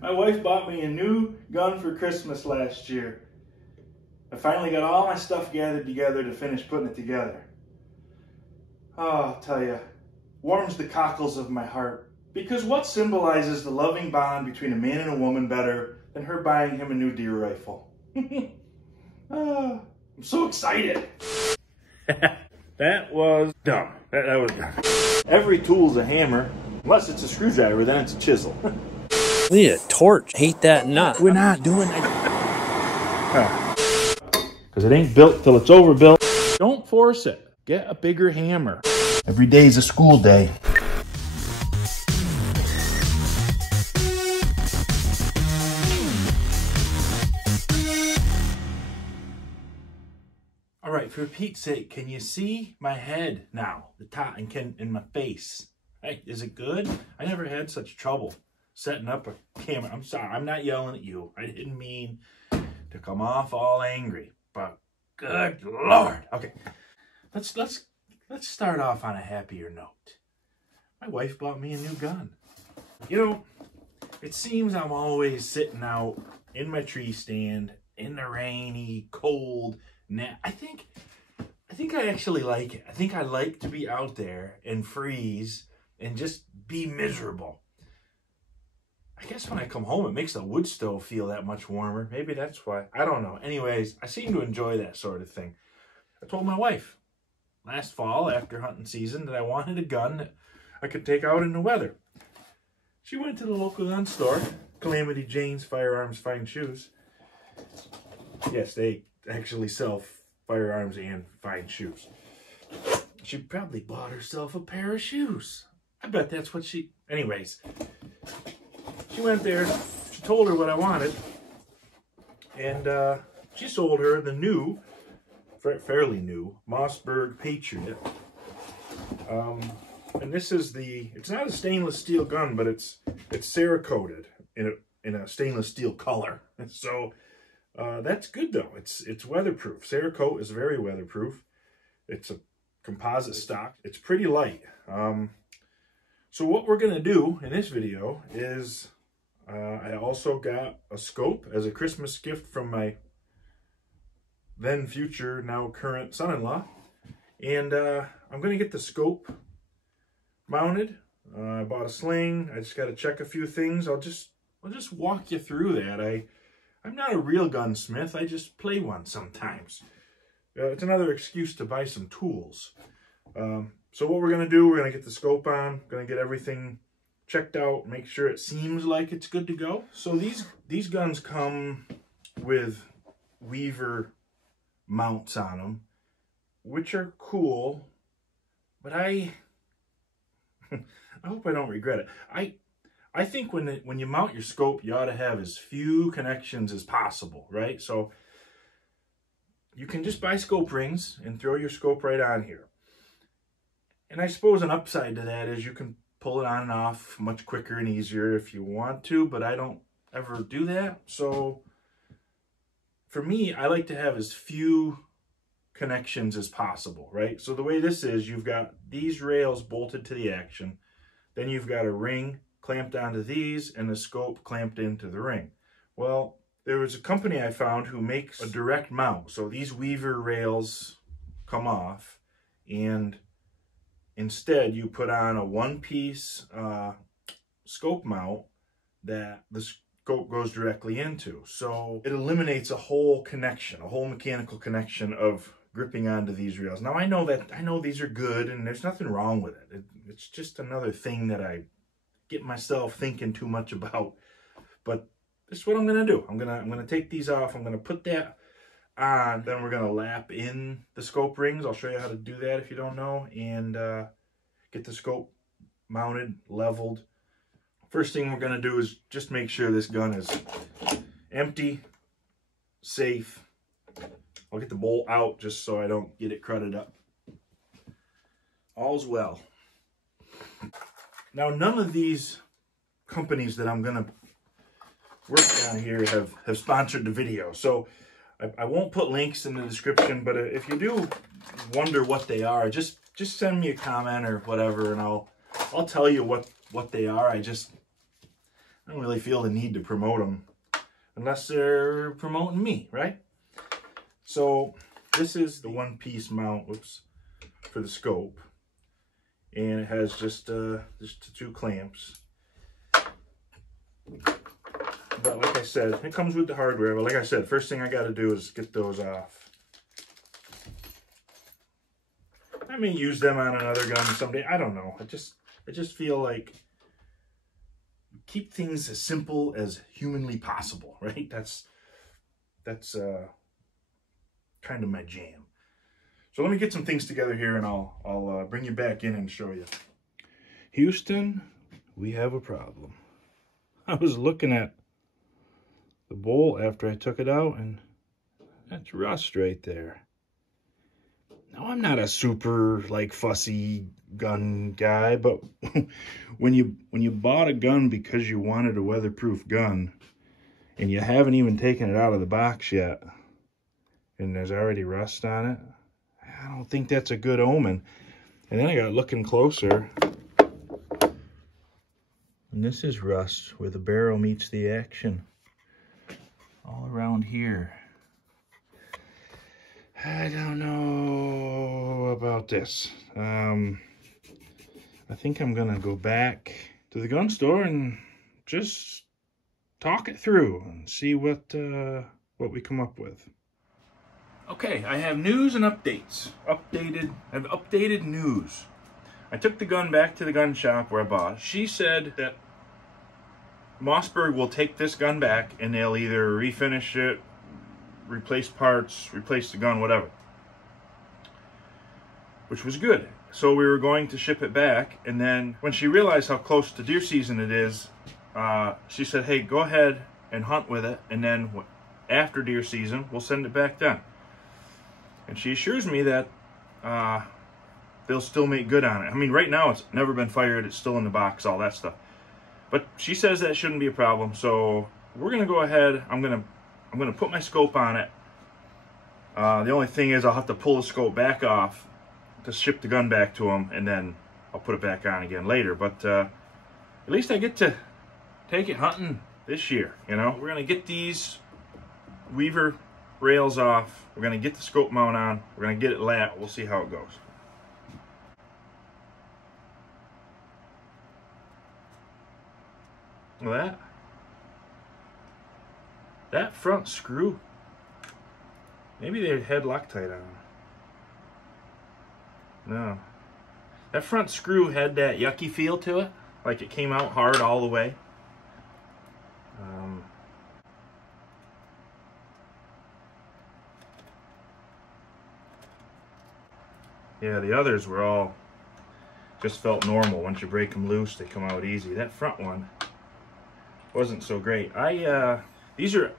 My wife bought me a new gun for Christmas last year. I finally got all my stuff gathered together to finish putting it together. Oh, I'll tell you, warms the cockles of my heart. Because what symbolizes the loving bond between a man and a woman better than her buying him a new deer rifle? I'm so excited. That was dumb. That was dumb. Every tool's a hammer, unless it's a screwdriver, then it's a chisel. We need a torch. Hate that nut. We're not doing that. Because it ain't built till it's overbuilt. Don't force it. Get a bigger hammer. Every day's a school day. All right, for Pete's sake, can you see my head now? The top and my face. Hey, is it good? I never had such trouble setting up a camera. I'm sorry, I'm not yelling at you. I didn't mean to come off all angry, but good Lord. Okay, let's start off on a happier note. My wife bought me a new gun. You know, it seems I'm always sitting out in my tree stand in the rainy, cold. I think I actually like it. I think I like to be out there and freeze and just be miserable. I guess when I come home, it makes the wood stove feel that much warmer. Maybe that's why. I don't know. Anyways, I seem to enjoy that sort of thing. I told my wife last fall after hunting season that I wanted a gun that I could take out in the weather. She went to the local gun store, Calamity Jane's Firearms Fine Shoes. Yes, they actually sell firearms and fine shoes. She probably bought herself a pair of shoes. I bet that's what she... Anyways, she went there, she told her what I wanted, and she sold her the new, fairly new, Mossberg Patriot. And this is it's not a stainless steel gun, but it's Cerakoted in a stainless steel color. So that's good though. It's weatherproof. Cerakote is very weatherproof. It's a composite stock. It's pretty light. So what we're gonna do in this video is I also got a scope as a Christmas gift from my then future, now current son-in-law, and I'm gonna get the scope mounted. I bought a sling. I just got to check a few things. I'll just walk you through that. I'm not a real gunsmith. I just play one sometimes. It's another excuse to buy some tools. So what we're going to do, we're going to get the scope on, going to get everything checked out, make sure it seems like it's good to go. So these guns come with Weaver mounts on them, which are cool, but I hope I don't regret it. I think when you mount your scope, you ought to have as few connections as possible, right? So you can just buy scope rings and throw your scope right on here. And I suppose an upside to that is you can pull it on and off much quicker and easier if you want to, but I don't ever do that. So for me, I like to have as few connections as possible, right? So the way this is, you've got these rails bolted to the action, then you've got a ring clamped onto these and the scope clamped into the ring. Well, there was a company I found who makes a direct mount. So these Weaver rails come off, and instead you put on a one-piece scope mount that the scope goes directly into. So it eliminates a whole connection, a whole mechanical connection of gripping onto these rails. Now I know these are good and there's nothing wrong with it. It's just another thing that I get myself thinking too much about. But this is what I'm gonna do. I'm gonna take these off. I'm gonna put that on. Then we're gonna lap in the scope rings. I'll show you how to do that if you don't know, and get the scope mounted, leveled. First thing we're gonna do is just make sure this gun is empty, safe. I'll get the bolt out just so I don't get it crudted up. All's well. Now, none of these companies that I'm gonna work on here have sponsored the video, so I won't put links in the description, but if you do wonder what they are, just send me a comment or whatever, and I'll tell you what they are. I don't really feel the need to promote them unless they're promoting me, right? So this is the one-piece mount, whoops, for the scope. And it has just 2 clamps. But like I said, it comes with the hardware. But like I said, first thing I got to do is get those off. I may use them on another gun someday. I don't know. I just feel like keep things as simple as humanly possible, right? That's kind of my jam. So let me get some things together here, and I'll bring you back in and show you. Houston, we have a problem. I was looking at the bowl after I took it out, and that's rust right there. Now, I'm not a super like fussy gun guy, but when you bought a gun because you wanted a weatherproof gun and you haven't even taken it out of the box yet and there's already rust on it, I don't think that's a good omen. And then I got looking closer, and this is rust where the barrel meets the action all around here. I don't know about this. I think I'm gonna go back to the gun store and just talk it through and see what we come up with. Okay, I have news and updates. Updated news. I took the gun back to the gun shop where I bought it. She said that Mossberg will take this gun back and they'll either refinish it, replace parts, replace the gun, whatever. Which was good. So we were going to ship it back, and then when she realized how close to deer season it is, she said, hey, go ahead and hunt with it, and then after deer season, we'll send it back then. And she assures me that they'll still make good on it. I mean, right now it's never been fired, it's still in the box, all that stuff. But she says that shouldn't be a problem, so we're gonna go ahead. I'm gonna put my scope on it. The only thing is I'll have to pull the scope back off to ship the gun back to them, and then I'll put it back on again later. But at least I get to take it hunting this year, you know. We're gonna get these Weaver rails off. We're gonna get the scope mount on. We're gonna get it lat. We'll see how it goes. Well, that front screw, maybe they had Loctite on. No. That front screw had that yucky feel to it, like it came out hard all the way. Yeah, the others were all just felt normal. Once you break them loose, they come out easy. That front one wasn't so great. These are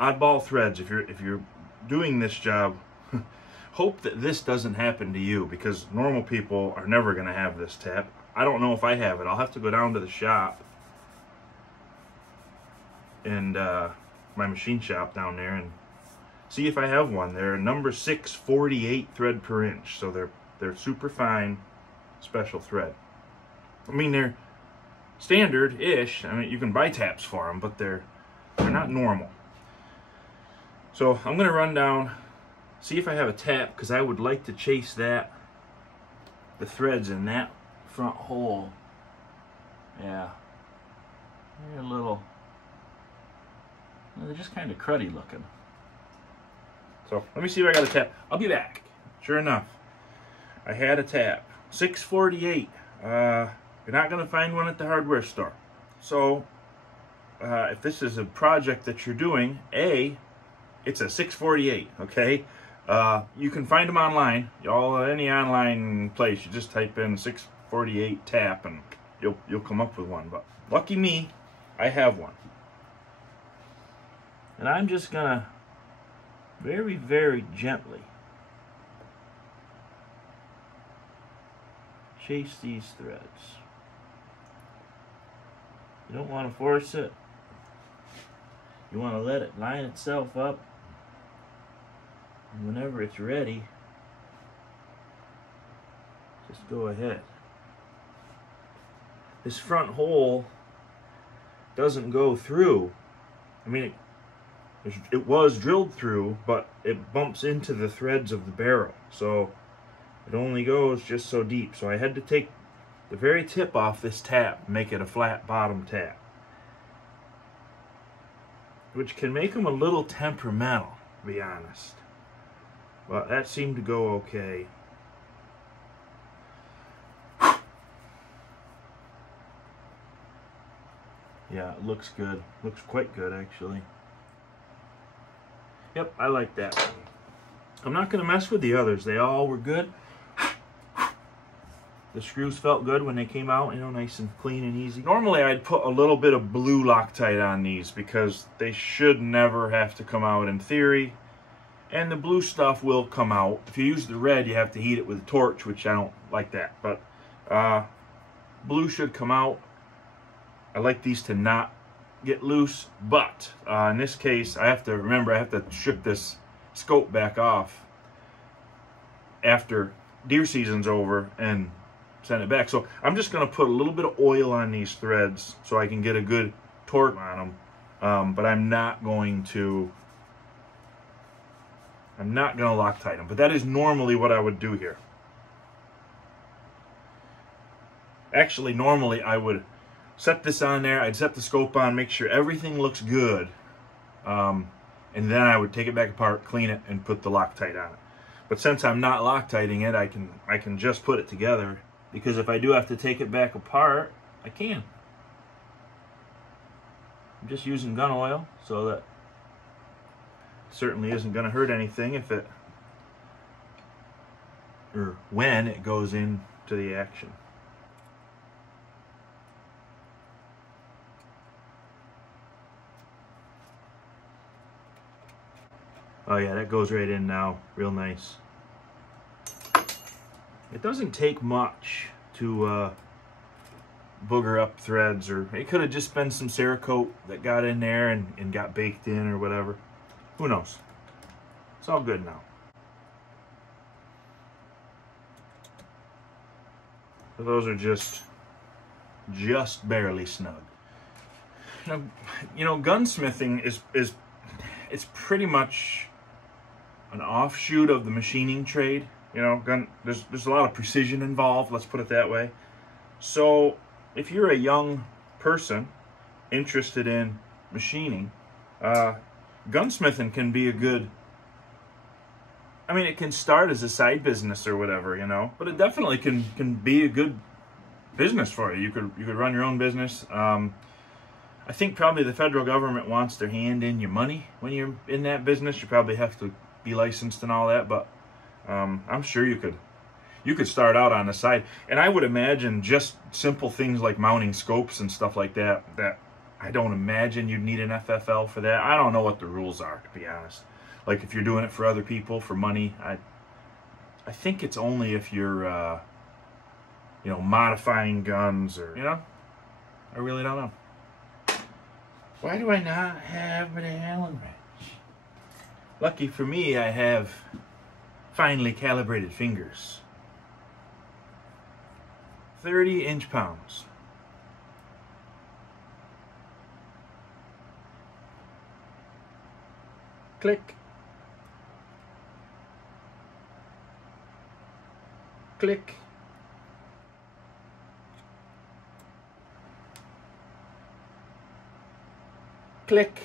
oddball threads. If you're doing this job, hope that this doesn't happen to you, because normal people are never going to have this tap. I don't know if I have it. I'll have to go down to the shop and my machine shop down there and see if I have one. They're number 648 thread per inch, so they're super fine special thread. I mean, they're standard-ish. I mean, you can buy taps for them, but they're not normal. So I'm gonna run down, see if I have a tap, because I would like to chase the threads in that front hole. Yeah, they're a little, they're just kind of cruddy looking. So let me see if I got a tap. I'll be back. Sure enough, I had a tap. 648. You're not going to find one at the hardware store. So if this is a project that you're doing, it's a 648, okay? You can find them online. Any online place, you just type in 648 tap and you'll come up with one. But lucky me, I have one. And I'm just going to very, very gently chase these threads. You don't want to force it. You want to let it line itself up. And whenever it's ready, just go ahead. This front hole doesn't go through. I mean, it was drilled through, but it bumps into the threads of the barrel. So it only goes just so deep. So I had to take the very tip off this tap, make it a flat bottom tap, which can make them a little temperamental, to be honest. But that seemed to go okay. Yeah, it looks good. Looks quite good, actually. Yep, I like that. I'm not going to mess with the others. They all were good. The screws felt good when they came out, you know, nice and clean and easy. Normally, I'd put a little bit of blue Loctite on these because they should never have to come out in theory. And the blue stuff will come out. If you use the red, you have to heat it with a torch, which I don't like that. But blue should come out. I like these to not get loose, but in this case, I have to ship this scope back off after deer season's over and send it back. So I'm just going to put a little bit of oil on these threads so I can get a good torque on them, but I'm not going to Loctite them. But that is normally what I would do here. Actually, normally I would set this on there, I'd set the scope on, make sure everything looks good, and then I would take it back apart, clean it, and put the Loctite on it. But since I'm not Loctiting it, I can just put it together, because if I do have to take it back apart, I can. I'm just using gun oil, so that certainly isn't going to hurt anything if it, or when it goes into the action. Oh yeah, that goes right in now, real nice. It doesn't take much to booger up threads, or it could have just been some Cerakote that got in there and got baked in or whatever. Who knows? It's all good now. So those are just barely snug. You know, gunsmithing is it's pretty much an offshoot of the machining trade. You know, there's a lot of precision involved, let's put it that way. So if you're a young person interested in machining, gunsmithing can be a good, I mean, it can start as a side business or whatever, you know, but it definitely can be a good business for you. You could run your own business. I think probably the federal government wants their hand in your money when you're in that business. You probably have to be licensed and all that, but I'm sure you could start out on the side. And I would imagine just simple things like mounting scopes and stuff like that, I don't imagine you'd need an FFL for that. I don't know what the rules are, to be honest. Like if you're doing it for other people, for money, I think it's only if you're, you know, modifying guns or, you know, I really don't know. Why do I not have an Allen wrench? Lucky for me, I have finely calibrated fingers. 30 inch-pounds. Click. Click. Click.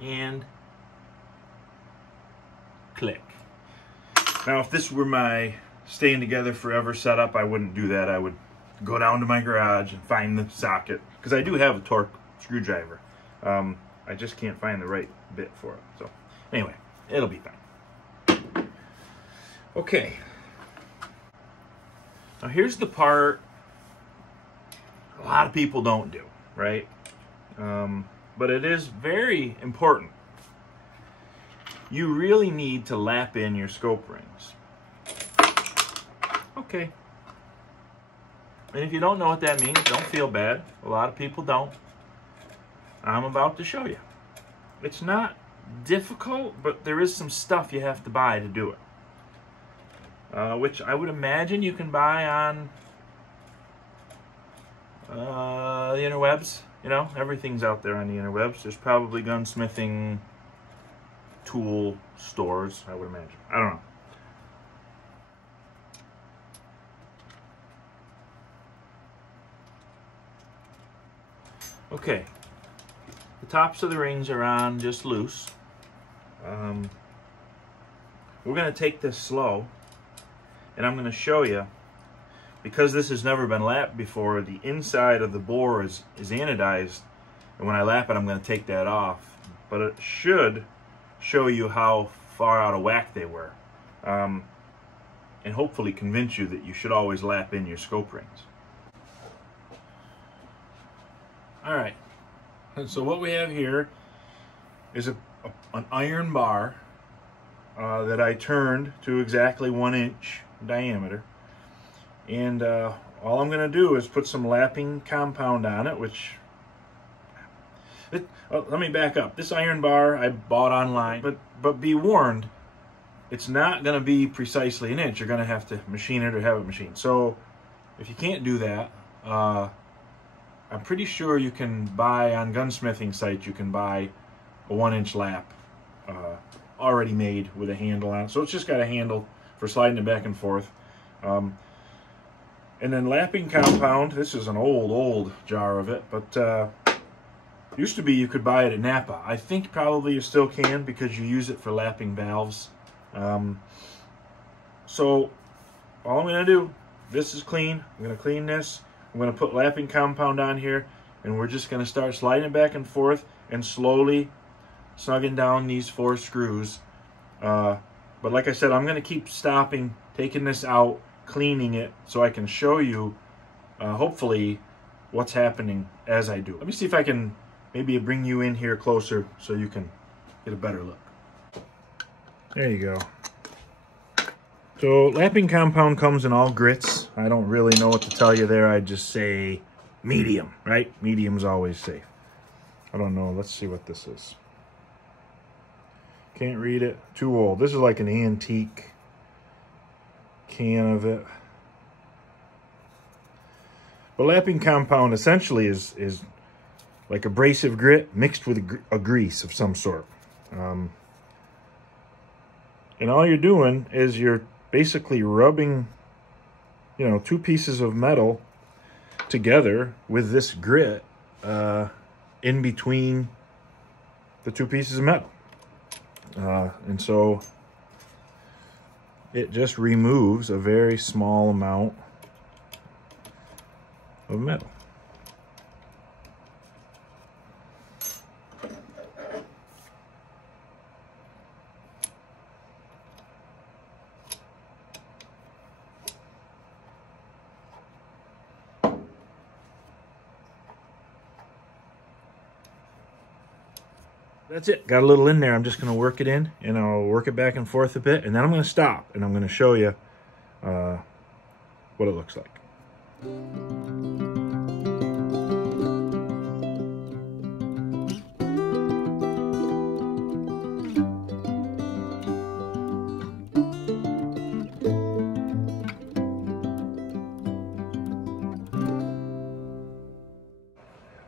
And click. Now, if this were my staying together forever setup, I wouldn't do that. I would go down to my garage and find the socket, because I do have a torque screwdriver. I just can't find the right bit for it. So anyway, it'll be fine. Okay. Now here's the part a lot of people don't do, right? But it is very important. You really need to lap in your scope rings. Okay. And if you don't know what that means, don't feel bad. A lot of people don't. I'm about to show you. It's not difficult, but there is some stuff you have to buy to do it. which I would imagine you can buy on the interwebs. You know, everything's out there on the interwebs. There's probably gunsmithing tool stores, I would imagine. I don't know. Okay, the tops of the rings are on just loose. We're going to take this slow, and I'm going to show you, because this has never been lapped before, the inside of the bore is anodized, and when I lap it I'm going to take that off, but it should show you how far out of whack they were, and hopefully convince you that you should always lap in your scope rings. Alright, so what we have here is an iron bar that I turned to exactly 1 inch diameter, and all I'm going to do is put some lapping compound on it, which let me back up. This iron bar I bought online, but be warned, it's not going to be precisely 1 inch. You're going to have to machine it or have it machined. So if you can't do that, I'm pretty sure you can buy on gunsmithing sites, you can buy a 1 inch lap already made with a handle on it. So it's just got a handle for sliding it back and forth. And then lapping compound, this is an old jar of it, but used to be you could buy it at Napa. I think probably you still can because you use it for lapping valves. So all I'm going to do, this is clean. I'm going to clean this. I'm going to put lapping compound on here, and we're just going to start sliding it back and forth and slowly snugging down these 4 screws. But like I said, I'm going to keep stopping, taking this out, cleaning it, so I can show you, hopefully, what's happening as I do. Let me see if I can maybe bring you in here closer so you can get a better look. There you go. So lapping compound comes in all grits. I don't really know what to tell you there. I'd just say medium, right? Medium's always safe. I don't know. Let's see what this is. Can't read it. Too old. This is like an antique can of it. But lapping compound essentially is like abrasive grit mixed with a grease of some sort. And all you're doing is you're basically rubbing, you know, 2 pieces of metal together with this grit in between the 2 pieces of metal. And so it just removes a very small amount of metal. That's it. Got a little in there. I'm just going to work it in, and I'll work it back and forth a bit, and then I'm going to stop, and I'm going to show you what it looks like.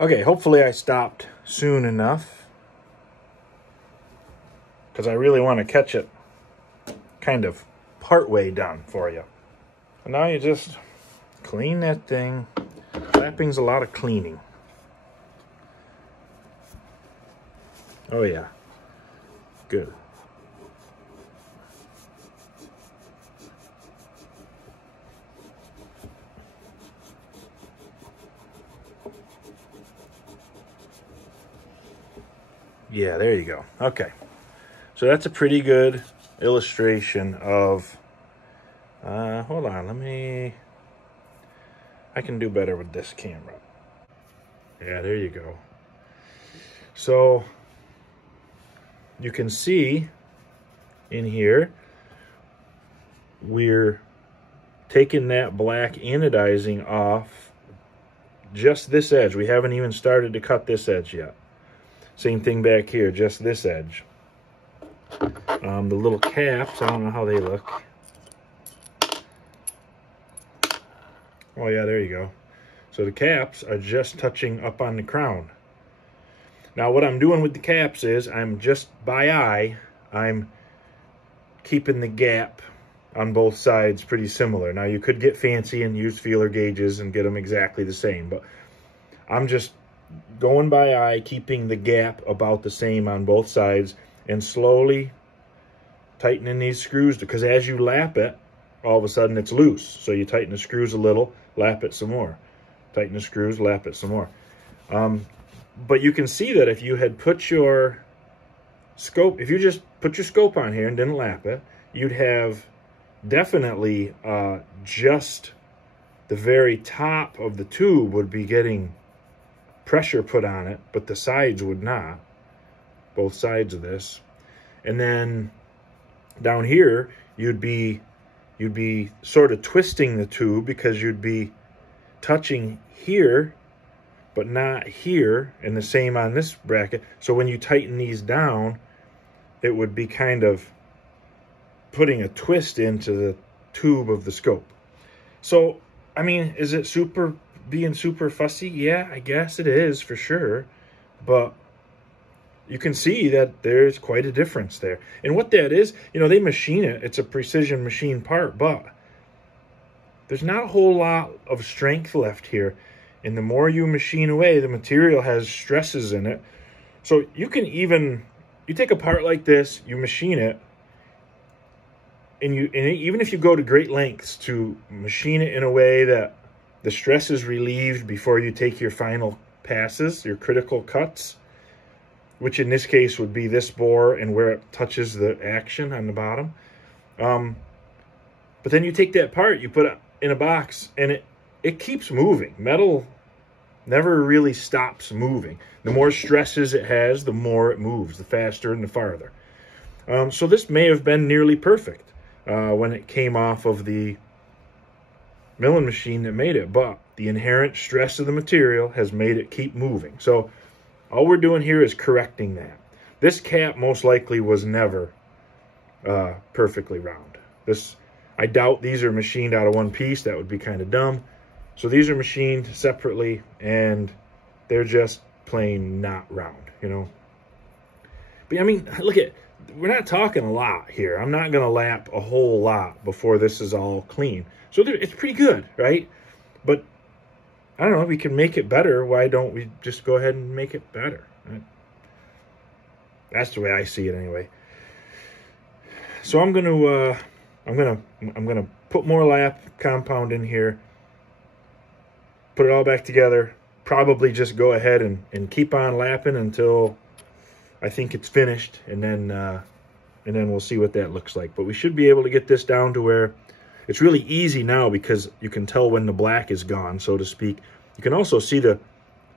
Okay, hopefully I stopped soon enough, because I really want to catch it kind of partway done for you. And now you just clean that thing. Lapping's a lot of cleaning. Oh yeah, good. Yeah, there you go. Okay. So that's a pretty good illustration of, hold on, I can do better with this camera. Yeah, there you go. So you can see in here, we're taking that black anodizing off just this edge. We haven't even started to cut this edge yet. Same thing back here, just this edge. The little caps, I don't know how they look. Oh yeah, there you go. So the caps are just touching up on the crown. Now what I'm doing with the caps is I'm just by eye, I'm keeping the gap on both sides pretty similar. Now you could get fancy and use feeler gauges and get them exactly the same, but I'm just going by eye, keeping the gap about the same on both sides and slowly tightening these screws, because as you lap it, all of a sudden it's loose. So you tighten the screws a little, lap it some more. Tighten the screws, lap it some more. But you can see that if you had put your scope, if you just put your scope on here and didn't lap it, you'd have definitely just the very top of the tube would be getting pressure put on it, but the sides would not. Both sides of this. And then down here, you'd be sort of twisting the tube because you'd be touching here, but not here, and the same on this bracket. So when you tighten these down, it would be kind of putting a twist into the tube of the scope. So, I mean, is it being super fussy? Yeah, I guess it is for sure. But you can see that there's quite a difference there. And what that is, you know, they machine it. It's a precision machine part, but there's not a whole lot of strength left here. And the more you machine away, the material has stresses in it. So you can you take a part like this, you machine it, and even if you go to great lengths to machine it in a way that the stress is relieved before you take your final passes, your critical cuts, which in this case would be this bore and where it touches the action on the bottom. But then you take that part, you put it in a box, and it keeps moving. Metal never really stops moving. The more stresses it has, the more it moves, the faster and the farther. So this may have been nearly perfect when it came off of the milling machine that made it, but the inherent stress of the material has made it keep moving. So all we're doing here is correcting that. This cap most likely was never perfectly round. I doubt these are machined out of one piece. That would be kind of dumb. So these are machined separately, and they're just plain not round, you know. But I mean, look at, we're not talking a lot here. I'm not going to lap a whole lot before this is all clean. So it's pretty good, right? But I don't know, we can make it better. Why don't we just go ahead and make it better? Right? That's the way I see it anyway. So I'm gonna put more lap compound in here, put it all back together, probably just go ahead and keep on lapping until I think it's finished, and then we'll see what that looks like. But we should be able to get this down to where it's really easy now, because you can tell when the black is gone, so to speak. You can also see the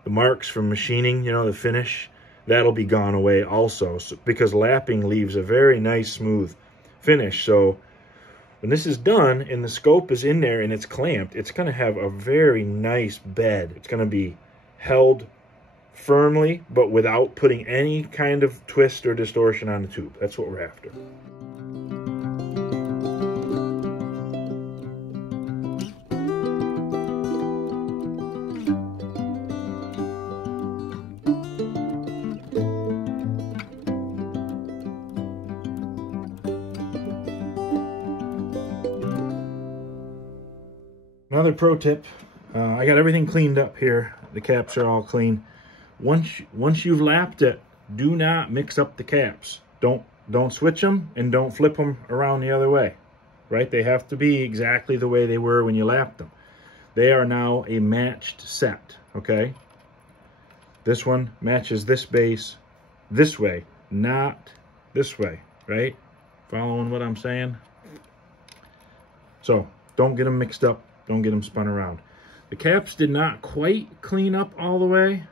marks from machining, you know, the finish. That'll be gone away also, because lapping leaves a very nice, smooth finish. So when this is done and the scope is in there and it's clamped, it's going to have a very nice bed. It's going to be held firmly, but without putting any kind of twist or distortion on the tube. That's what we're after. Another pro tip, I got everything cleaned up here. The caps are all clean. Once you've lapped it, do not mix up the caps. Don't switch them, and don't flip them around the other way, right? They have to be exactly the way they were when you lapped them. They are now a matched set, okay? This one matches this base this way, not this way, right? Following what I'm saying? So don't get them mixed up. Don't get them spun around. The caps did not quite clean up all the way,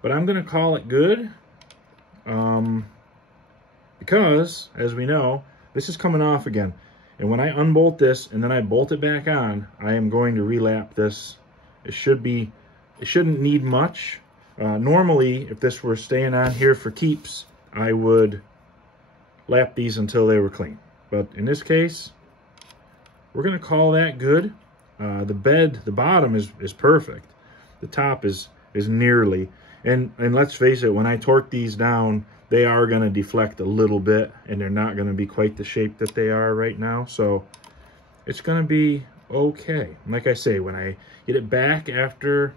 but I'm going to call it good because, as we know, this is coming off again. And when I unbolt this and then I bolt it back on, I am going to relap this. It shouldn't need much. Normally, if this were staying on here for keeps, I would lap these until they were clean. But in this case, we're going to call that good. The bed, the bottom is perfect. The top is nearly. And let's face it, when I torque these down, they are going to deflect a little bit, and they're not going to be quite the shape that they are right now. So it's going to be okay. Like I say, when I get it back after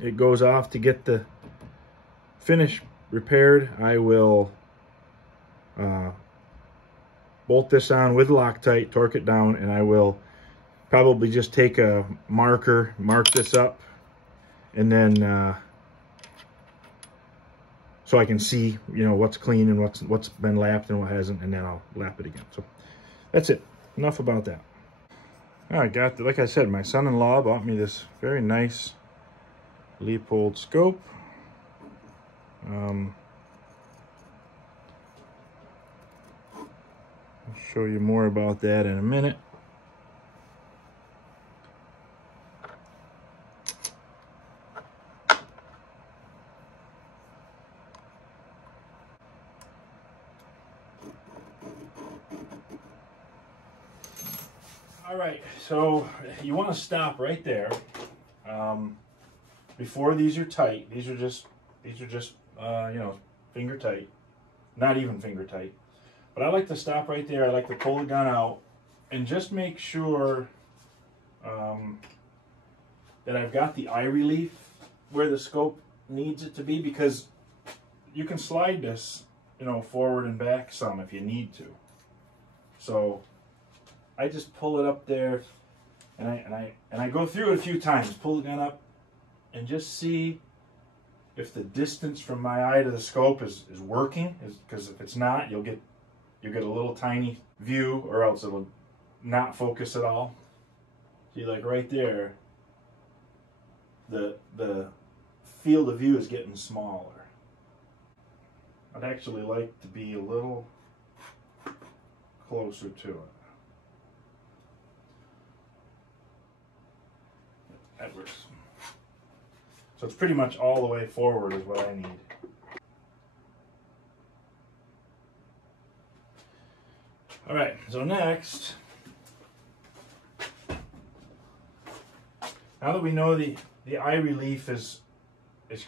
it goes off to get the finish repaired, I will bolt this on with Loctite, torque it down, and I will probably just take a marker, mark this up, and then so I can see, you know, what's clean and what's been lapped and what hasn't, and then I'll lap it again. So that's it. Enough about that. I got, like I said, my son-in-law bought me this very nice Leupold scope. I'll show you more about that in a minute. All right, so you want to stop right there. Before these are tight. These are just you know, finger tight, not even finger tight. But I like to stop right there. I like to pull the gun out and just make sure that I've got the eye relief where the scope needs it to be, because you can slide this, you know, forward and back some if you need to. So I just pull it up there, and I go through it a few times. Pull the gun up and just see if the distance from my eye to the scope is working. Because if it's not, you'll get a little tiny view, or else it'll not focus at all. See, like right there, the field of view is getting smaller. I'd actually like to be a little closer to it. That works. So it's pretty much all the way forward is what I need. All right, so next, now that we know the eye relief is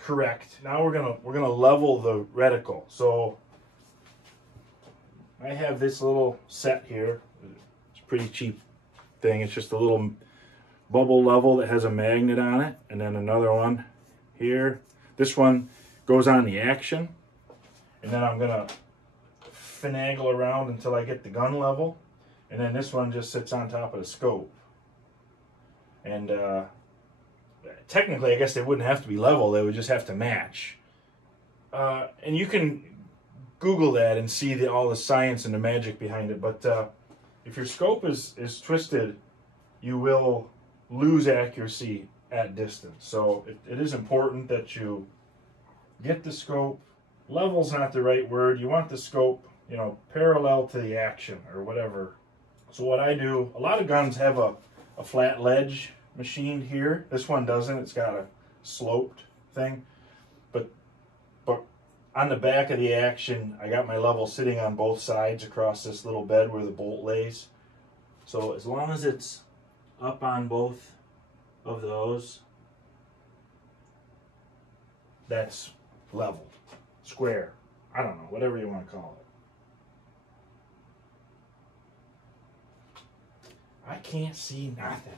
correct, now we're gonna level the reticle. So I have this little set here. It's a pretty cheap thing. It's just a little bubble level that has a magnet on it, and then another one here. This one goes on the action, and then I'm gonna finagle around until I get the gun level, and then this one just sits on top of the scope. And technically, I guess they wouldn't have to be level, they would just have to match. And you can Google that and see all the science and the magic behind it, but if your scope is twisted, you will lose accuracy at distance. So it is important that you get the scope. Level's not the right word. You want the scope, you know, parallel to the action or whatever. So what I do, a lot of guns have a flat ledge machined here. This one doesn't. It's got a sloped thing. But on the back of the action, I got my level sitting on both sides across this little bed where the bolt lays. So as long as it's up on both of those, that's level, square, I don't know, whatever you want to call it. I can't see nothing.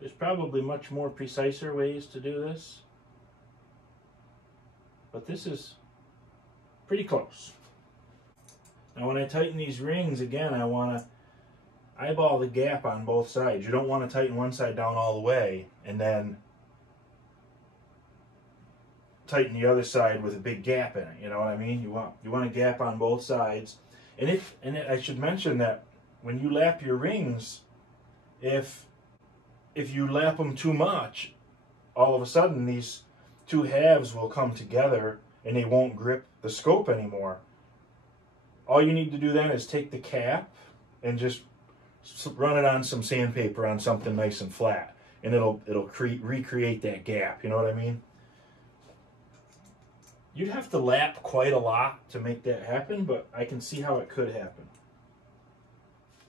There's probably much more preciser ways to do this, but this is pretty close. Now when I tighten these rings, again, I want to eyeball the gap on both sides. You don't want to tighten one side down all the way and then tighten the other side with a big gap in it. You know what I mean? You want a gap on both sides. And I should mention that when you lap your rings, if you lap them too much, all of a sudden these two halves will come together and they won't grip the scope anymore. All you need to do then is take the cap and just run it on some sandpaper on something nice and flat, and it'll recreate that gap. You know what I mean? You'd have to lap quite a lot to make that happen, but I can see how it could happen.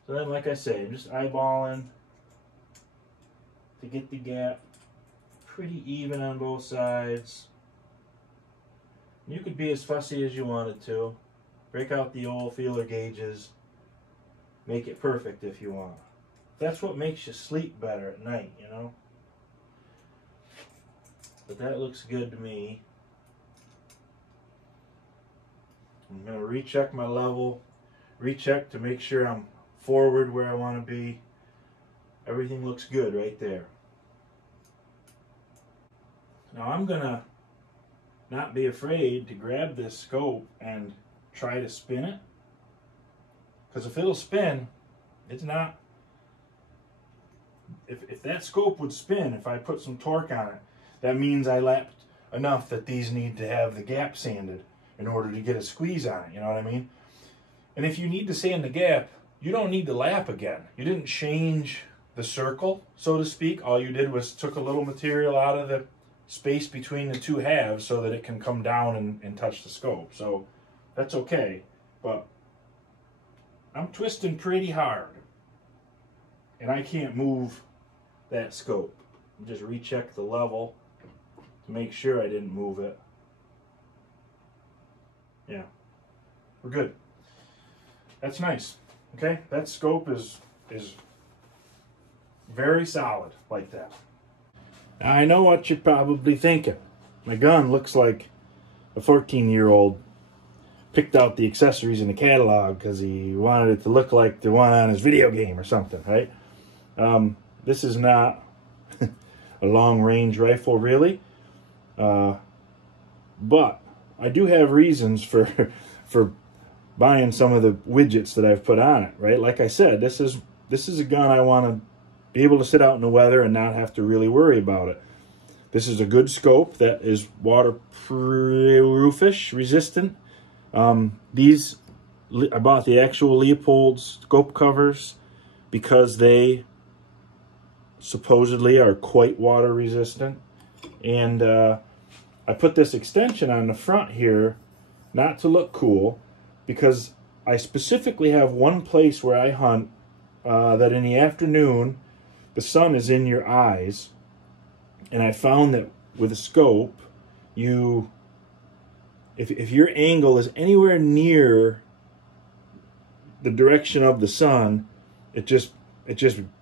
So then, like I say, I'm just eyeballing to get the gap pretty even on both sides. You could be as fussy as you wanted to. Break out the old feeler gauges. Make it perfect if you want. That's what makes you sleep better at night, you know? But that looks good to me. I'm going to recheck my level. Recheck to make sure I'm forward where I want to be. Everything looks good right there. Now I'm going to not be afraid to grab this scope and try to spin it. Because if it'll spin, it's not... If that scope would spin, if I put some torque on it, that means I lapped enough that these need to have the gap sanded in order to get a squeeze on it, you know what I mean? And if you need to sand the gap, you don't need to lap again. You didn't change the circle, so to speak. All you did was took a little material out of the space between the two halves so that it can come down and touch the scope. So that's okay, but I'm twisting pretty hard and I can't move that scope. Just recheck the level to make sure I didn't move it. Yeah, we're good. That's nice. Okay, that scope is very solid like that. Now, I know what you're probably thinking. My gun looks like a 14-year-old picked out the accessories in the catalog because he wanted it to look like the one on his video game or something, right? This is not a long-range rifle, really. But I do have reasons for buying some of the widgets that I've put on it, right? Like I said, this is a gun I want to be able to sit out in the weather and not have to really worry about it. This is a good scope that is waterproofish, resistant. I bought the actual Leopold scope covers because they supposedly are quite water resistant. And I put this extension on the front here, not to look cool, because I specifically have one place where I hunt that in the afternoon, the sun is in your eyes. And I found that with a scope, if your angle is anywhere near the direction of the sun, it just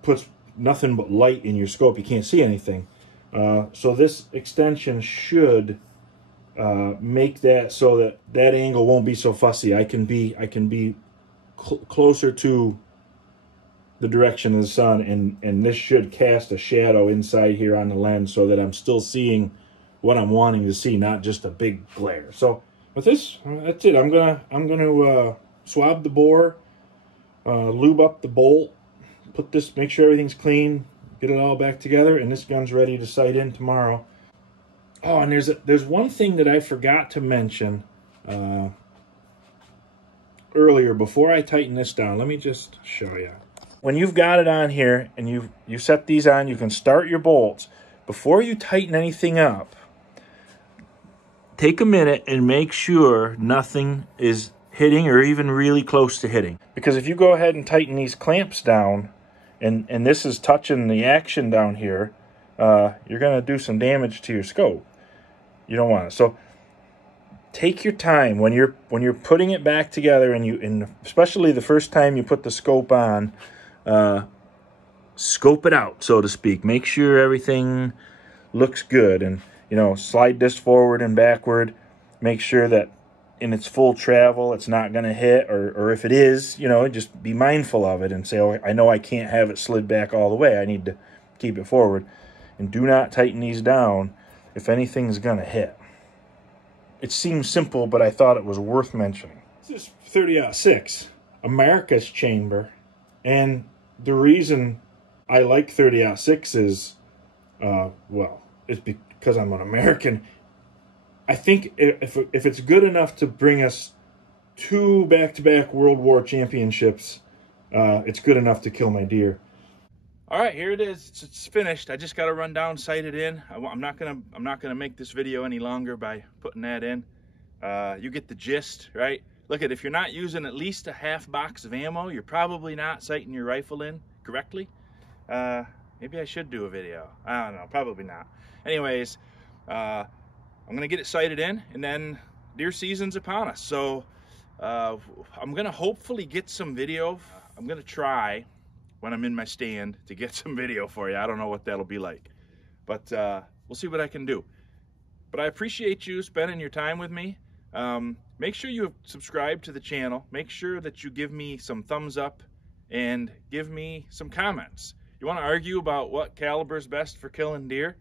puts nothing but light in your scope. You can't see anything. So this extension should make that so that that angle won't be so fussy. I can be closer to the direction of the sun, and this should cast a shadow inside here on the lens so that I'm still seeing what I'm wanting to see, not just a big glare. So with this, that's it. I'm gonna swab the bore, lube up the bolt, make sure everything's clean, get it all back together, and this gun's ready to sight in tomorrow. Oh, and there's one thing that I forgot to mention earlier before I tighten this down. Let me just show you. When you've got it on here and you set these on, you can start your bolts. Before you tighten anything up, take a minute and make sure nothing is hitting or even really close to hitting. Because if you go ahead and tighten these clamps down, and this is touching the action down here, you're going to do some damage to your scope. You don't want it. So take your time when you're putting it back together, and especially the first time you put the scope on, scope it out, so to speak. Make sure everything looks good, and slide this forward and backward. Make sure that in its full travel it's not going to hit, or if it is, just be mindful of it and say, oh, I know I can't have it slid back all the way. I need to keep it forward. And do not tighten these down if anything's going to hit. It seems simple, but I thought it was worth mentioning. This is 30-06, America's chamber, and the reason I like 30-06 is, well, it's because I'm an American. I think if it's good enough to bring us 2 back-to-back World War championships, it's good enough to kill my deer. All right, here it is. It's finished. I just got to run down, sight it in. I'm not gonna make this video any longer by putting that in. You get the gist, right? Look, if you're not using at least a half box of ammo, you're probably not sighting your rifle in correctly. Maybe I should do a video. I don't know, probably not. Anyways, I'm gonna get it sighted in, and then deer season's upon us. So I'm gonna hopefully get some video. I'm gonna try when I'm in my stand to get some video for you. I don't know what that'll be like, but we'll see what I can do. But I appreciate you spending your time with me. Make sure you subscribe to the channel. Make sure that you give me some thumbs up and give me some comments. You want to argue about what caliber is best for killing deer?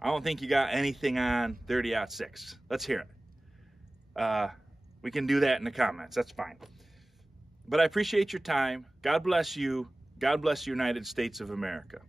I don't think you got anything on 30-06. Let's hear it. We can do that in the comments. That's fine. But I appreciate your time. God bless you. God bless the United States of America.